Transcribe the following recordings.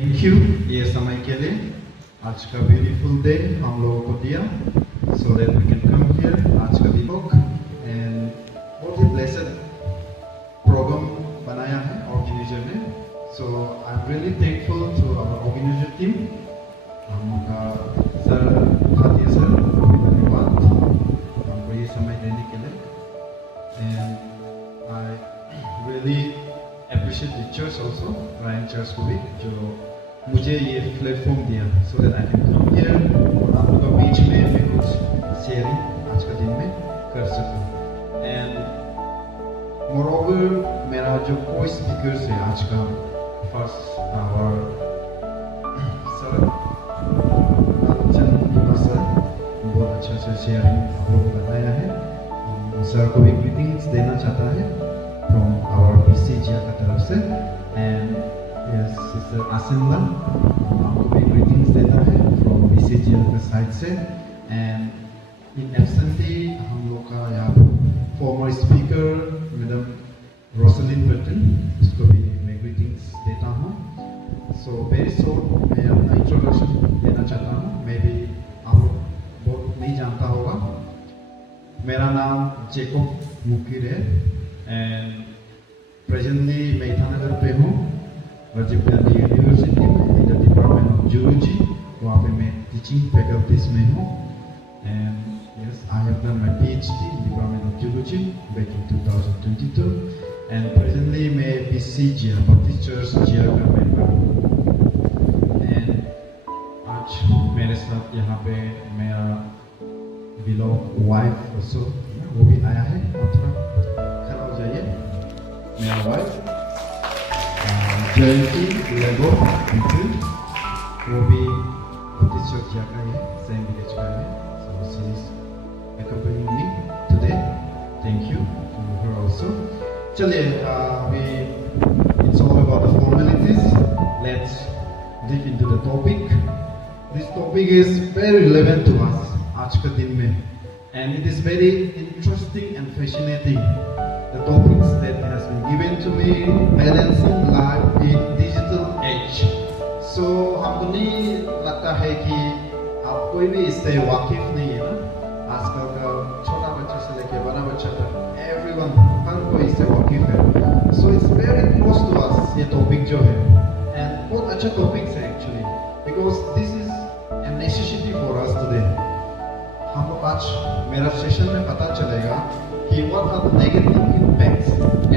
Thank you ये समय के लिए। आज का ब्यूटीफुल डे हम लोगों को दिया so that we can come here आज का भी लोग एंड बहुत ही ब्लेसड प्रोग्राम बनाया है ऑर्गेनाइजर ने। So I am really thankful to our organizer team. हमका सर खातिया सर धन्यवाद हमको ये समय देने के लिए। And I really appreciate the church also, Ryan Church को भी जो मुझे ये प्लेटफॉर्म दिया so that I can come here और आप लोगों के बीच में मैं कुछ शेयरिंग आज का दिन में कर सकूं। And moreover मेरा जो को स्पीकर्स है आज का फर्स्ट आवर सर चंद्रमा सर बहुत अच्छा से शेयरिंग आप लोगों को बताया है। सर को भी ग्रीटिंग्स देना चाहता है from our BCG का तरफ से and yes sister Asimla आपको भी greetings देना है from BCG का साइड से। and in absentee हम लोग का यहाँ पर former speaker मैडम रोसलिन पर्टन उसको भी मैं greetings देता हूँ। so very short मैं अपना introduction देना चाहता हूँ। मैं भी आप लोग बहुत नहीं जानता होगा। मेरा नाम जेकोब मुकीर है एंड प्रेजेंटली मैं ईटानगर पे हूँ राजीव गांधी यूनिवर्सिटी में in the department of zoology. वहाँ पे मैं टीचिंग फैकल्टीज में हूँ and yes I have done my PhD in department of zoology back in 2022 and presently मैं बीसीजी बैप्टिस्ट चर्च जिया का मेंबर हूँ। एंड आज मेरे साथ यहाँ पे मेरा बिलोव्ड वाइफ ऑल्सो वो भी आया है और थोड़ा खड़ा हो जाइए। मेरा वाइफ जयंती लेगो वो भी बैप्टिस्ट चर्च जिया का है सेम विलेज का है। So she is accompanying me today. Thank you to her also. चलिए it's all about the formalities. Let's dig into the topic. This topic is very relevant to us आज के दिन में and it is very interesting and fascinating. The topics that has been given to me, balancing life in digital age. So हमको नहीं लगता है कि आप कोई भी इससे वाकिफ नहीं है ना। आजकल का छोटा बच्चा से लेके बड़ा बच्चा तक everyone हर कोई इससे वाकिफ है। So it's very close to us ये टॉपिक जो है and बहुत अच्छा टॉपिक है actually because this is a necessity for us today. हम लोग आज मेरा सेशन में पता चलेगा कि what are the negative impacts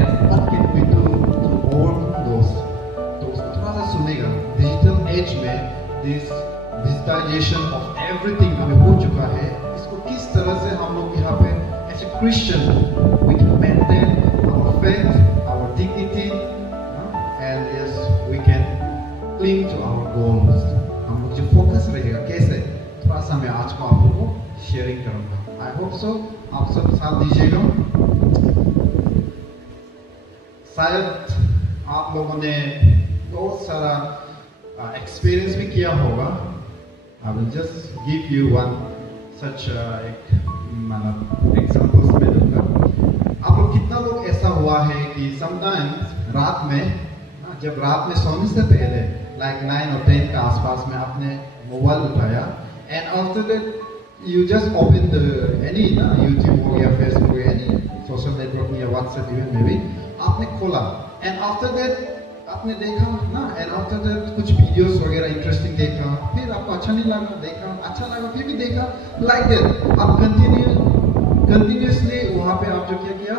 and what can we do to overcome those. तो थोड़ा सा सुनेगा डिजिटल एज में this digitization of everything अभी हो चुका है इसको किस तरह से हम लोग यहाँ पे as a Christian we can maintain our faith, our dignity and yes we can cling to our goals. हम लोग जो फोकस रहेगा कैसे थोड़ा सा मैं आज को आप लोगों को शेयरिंग करूंगा। आई होप सो आप सब साथ दीजिएगा। शायद आप लोगों ने बहुत सारा एक्सपीरियंस भी किया होगा। I will just give you one such एक मतलब एग्जांपल्स में दूंगा। आप लोग कितना लोग ऐसा हुआ है कि समटाइम्स रात में जब रात में सोने से पहले लाइक 9 और 10 के आसपास में आपने मोबाइल उठाया and after that you just open the any YouTube हो या Facebook हो any social network या WhatsApp even maybe आपने खोला and after that आपने देखा ना and after that कुछ वीडियोस वगैरह इंटरेस्टिंग देखा फिर आपको अच्छा नहीं लगा देखा अच्छा लगा फिर भी देखा like that आप continuously वहाँ पे आप जो क्या किया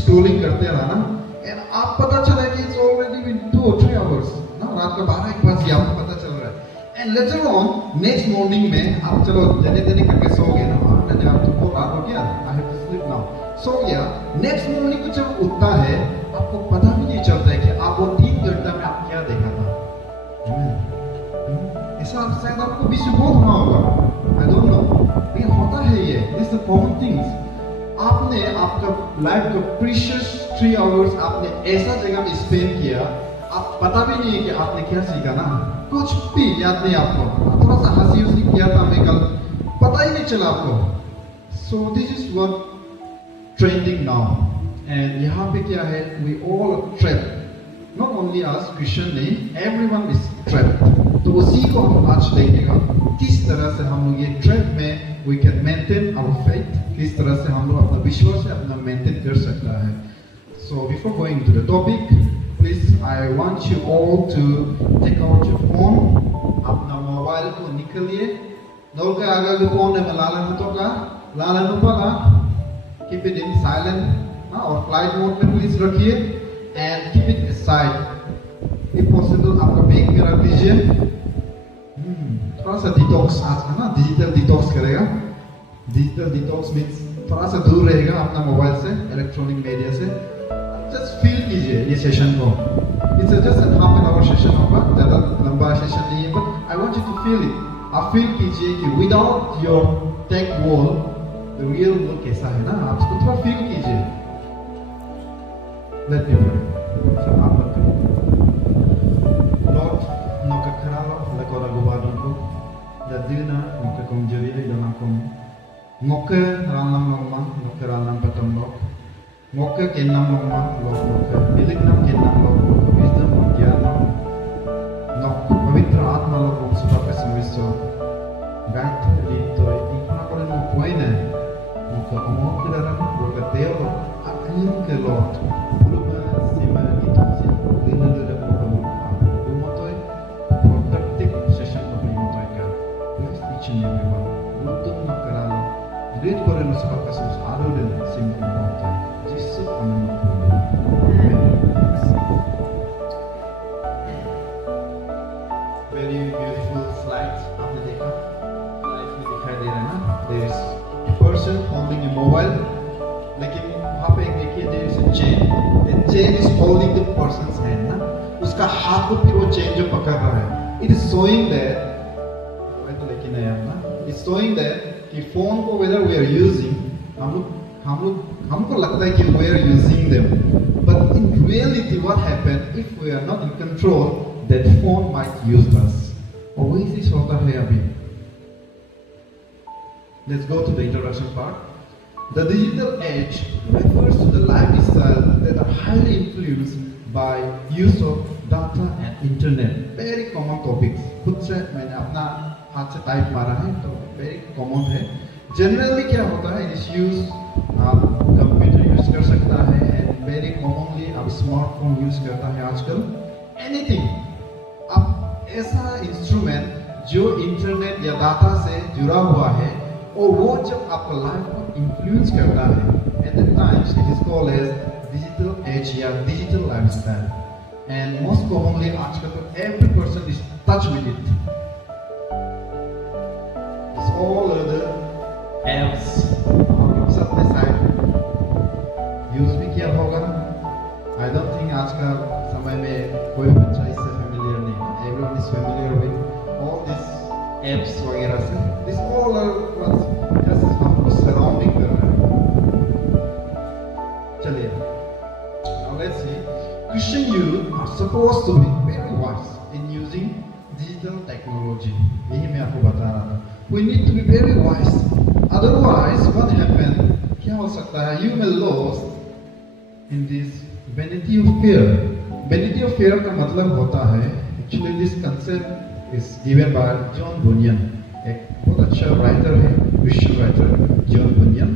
स्क्रॉलिंग करते रहा ना and आप पता चला कि it's already been 2 or 3 hours ना रात का 12-1 बजे आपको पता चल रहा है and later on next morning में आप चलो जल्दी करके सो गए ना ना जब तुमको रात हो गया I have to sleep now सो गया next morning को जब उठता है आपको पता भी नहीं चलता है कि आप वो 3 घंटा में आप क्या देखा था। ऐसा शायद आपको भी बहुत हुआ होगा I don't know लेकिन होता है ये this the common things। आपने आपका लाइफ का प्रीशियस 3 आवर्स आपने ऐसा जगह में स्पेंड किया आप पता भी नहीं है कि आपने क्या सीखा ना कुछ भी याद नहीं आपको थोड़ा सा हंसी उसी किया था मैं कल पता ही नहीं चला आपको। So this is what trending now and यहाँ पे क्या है we all trap not only us Christian नहीं, everyone is trapped. तो उसी को हम आज देखेगा किस तरह से हम लोग ये trap में we can maintain our faith, किस तरह से हम लोग अपना विश्वास से अपना maintain कर सकता है. So before going to the topic, please I want you all to take out your phone, अपना मोबाइल को निकालिए. नोल के आगे के फोन में लाला नुपा keep it in silent or flight mode में please रखिए and keep it aside. If possible आपका बैग में रख दीजिए. थोड़ा सा डिटॉक्स आज है ना, डिजिटल डिटॉक्स करेगा. डिजिटल डिटॉक्स मीन्स थोड़ा सा दूर रहेगा अपना मोबाइल से, इलेक्ट्रॉनिक मीडिया से. जस्ट फील कीजिए ये सेशन को. It's just a half an hour session होगा, ज़्यादा लंबा सेशन नहीं है, but I want you to feel it. आप फील कीजिए कि without your tech wall, the real world कैसा है ना, आप उसको थोड़ा फील कीजिए. Let me pray. सब आप Lord, noka kerala lekora gubadonku, dadina noka kongjuri dalam kom, noka ranam lomang, noka ranam patomlok, noka kenam lomang, noka miliknam kenam lok, noka wisdom gyana, noka pavitra atma lok supaya sembiso, gat dito ikna kore no poine, noka omong kidaram, noka teo, akin ke Lord, purba sima itu sih, lina dada Read Quran sebab kasus haru dan simpan bautan. Yesus amin. Very beautiful slides आपने देखा. Slide में दिखाई दे रहा है ना. There is a person holding a mobile. लेकिन वहाँ पे एक देखिए there is a chain. The chain is holding the person's hand ना. उसका हाथ को फिर वो chain जो पकड़ रहा है. It is showing that. मैं तो लेकिन नहीं आया ना. It's showing that कि फोन को whether we are using, हमको लगता है कि we are using them, but in reality what happened if we are not in control, that phone might use us. और वही चीज होता है अभी. Let's go to the introduction part. The digital age refers to the lifestyle that are highly influenced by use of data and internet. Very common topics. खुद से मैंने अपना हाथ से टाइप मारा है तो वेरी कॉमन है. जनरली क्या होता है, इस यूज आप कंप्यूटर यूज कर सकता है एंड वेरी कॉमनली आप स्मार्टफोन यूज करता है आजकल. एनीथिंग आप ऐसा इंस्ट्रूमेंट जो इंटरनेट या डाटा से जुड़ा हुआ है और वो जब आपका लाइफ को इन्फ्लुएंस करता है, at the times it is called age digital age या digital lifestyle. And most commonly आजकल तो every person is touch with it. All other apps सबने साइड यूज भी किया होगा. I don't think आज का समय में कोई बच्चा इससे familiar नहीं. Everyone is familiar with all these apps वगैरह से. This all are what just हमको surrounding कर रहा है. चलिए. Now let's see. Christian youth are supposed to be very wise in using digital technology. यही मैं आपको बता रहा था. We need to be very wise. Otherwise, what happened? क्या हो सकता है? You will lose in this vanity of fear. Vanity of fear का मतलब होता है, actually this concept is given by John Bunyan. एक बहुत अच्छा writer है, Christian writer John Bunyan.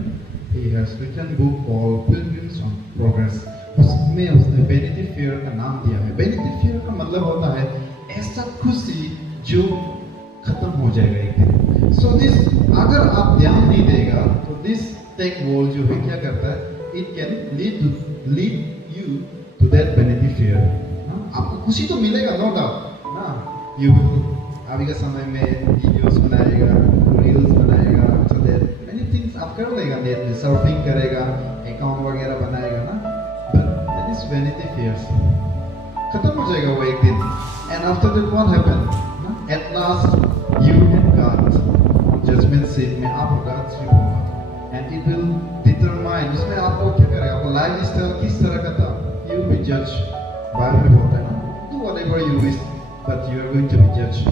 He has written book called Pilgrims on Progress. उसमें उसने vanity fear का नाम दिया है. Vanity fear का मतलब होता है ऐसा खुशी जो खत्म हो जाएगा एक दिन. So this अगर आप ध्यान नहीं देगा तो this tech wall जो है क्या करता है, it can lead you to that vanity fear. आपको खुशी तो मिलेगा no doubt ना. You अभी के समय में वीडियोस बनाएगा, रील्स बनाएगा, so that many things आप कर लेगा, नेट में सर्फिंग करेगा, अकाउंट वगैरह बनाएगा ना. But that is vanity fears. खत्म हो जाएगा वो एक दिन. And after that what happened? At last you and God judgment seat में आप और God से होगा. And it will determine उसमें आपको क्या करेगा, आपको लाइफ स्टाइल किस तरह का था. You will be judged. Bible में होता है ना, do whatever you wish, but you are going to be judged.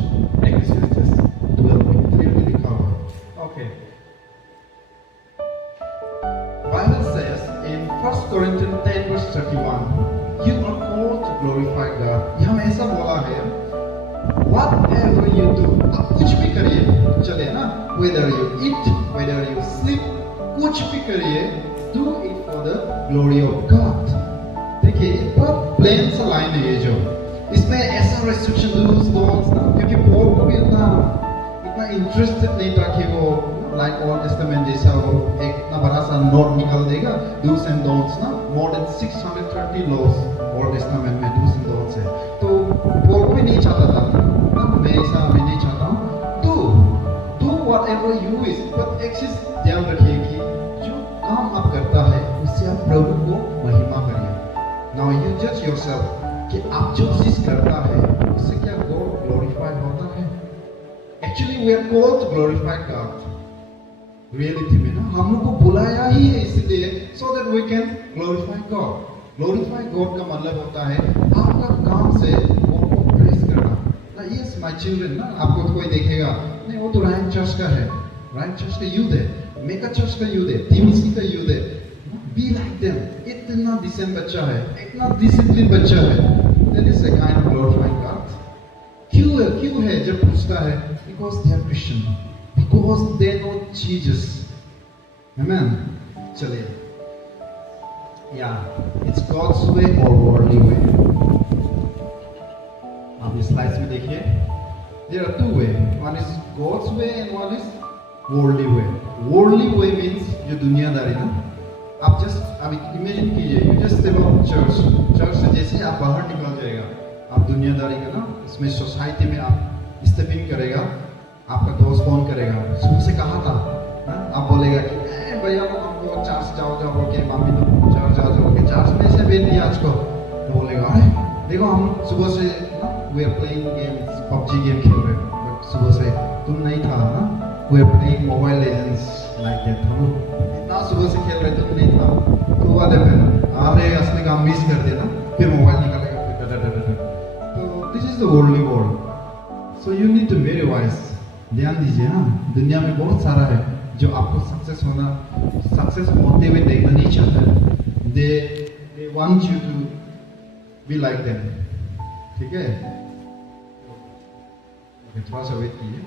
Ecclesiastes 12:3 लिखा हुआ. Okay. Bible says in 1 Corinthians 10:31, you are called to glorify God. यहाँ में ऐसा बोला है, whatever you do, आप कुछ भी करिए, चले ना, whether you eat, whether you sleep, कुछ भी करिए, do it for the glory of God. देखिए बहुत प्लेन सा लाइन है ये जो, इसमें ऐसा restriction do's don'ts ना, क्योंकि पॉल को भी इतना इंटरेस्टेड नहीं था कि वो लाइक ओल्ड टेस्टामेंट जैसा वो एक इतना बड़ा सा नोट निकाल देगा do's and don'ts ना, more than 630 laws old testament में do's and don'ts है, तो पॉल को भी नहीं चाहता था ना, मैं नहीं चाहता हूँ, do whatever you wish, but एक चीज ध्यान रखिए कि जो काम आप करता है उससे आप प्रभु को महिमा करिए. Now you judge yourself कि आप जो चीज करता है उससे क्या God glorify होता है. Actually we are called to glorify God. Reality में ना हम लोग को बुलाया ही है इसलिए so that we can glorify God. Glorify God का मतलब होता है आपका काम से God को praise करना. ना yes my children ना, आपको तो कोई देखेगा नहीं वो तो रायन चर्च का है, रायन चर्च का यूथ है, मेका चर्च का यूथ है, टीमसी का यूथ है. Be like them. इतना डिसेंट बच्चा है, इतना डिसिप्लिन बच्चा है. That is a kind of glorifying God. क्यों है जब पूछता है? Because they are Christian. Because they know Jesus. Amen. चलिए. Yeah, it's God's way or worldly way. आप इस स्लाइड्स में देखिए. There are two ways. One is God's way and one is worldly way. Worldly way means जो दुनियादारी ना. आप just अभी इमेजिन कीजिए, you just step out church से जैसे आप बाहर निकल जाएगा, आप दुनियादारी का ना इसमें सोसाइटी में आप स्टेप इन करेगा, आपका दोस्त फोन करेगा, सुबह से कहा था ना, आप बोलेगा कि भैया लोग हमको चर्च जाओ बोल के, मम्मी लोग चर्च जाओ बोल के, चर्च में से भेज दिया आज को, तो बोलेगा अरे देखो हम सुबह से ना we are playing games, PUBG game खेल रहे हैं, सुबह से तुम नहीं था ना, we are playing mobile legends like that, हम इतना सुबह से खेल रहे तुम नहीं था, तो what happened? अरे असली काम मिस कर देना, फिर मोबाइल निकालेगा, तो this is the worldly world. So you need to be very wise. ध्यान दीजिए हाँ, दुनिया में बहुत सारा है जो आपको सक्सेस होते हुए देखना नहीं चाहता है. They want you to be like them. ठीक है, थोड़ा सा वेट कीजिए.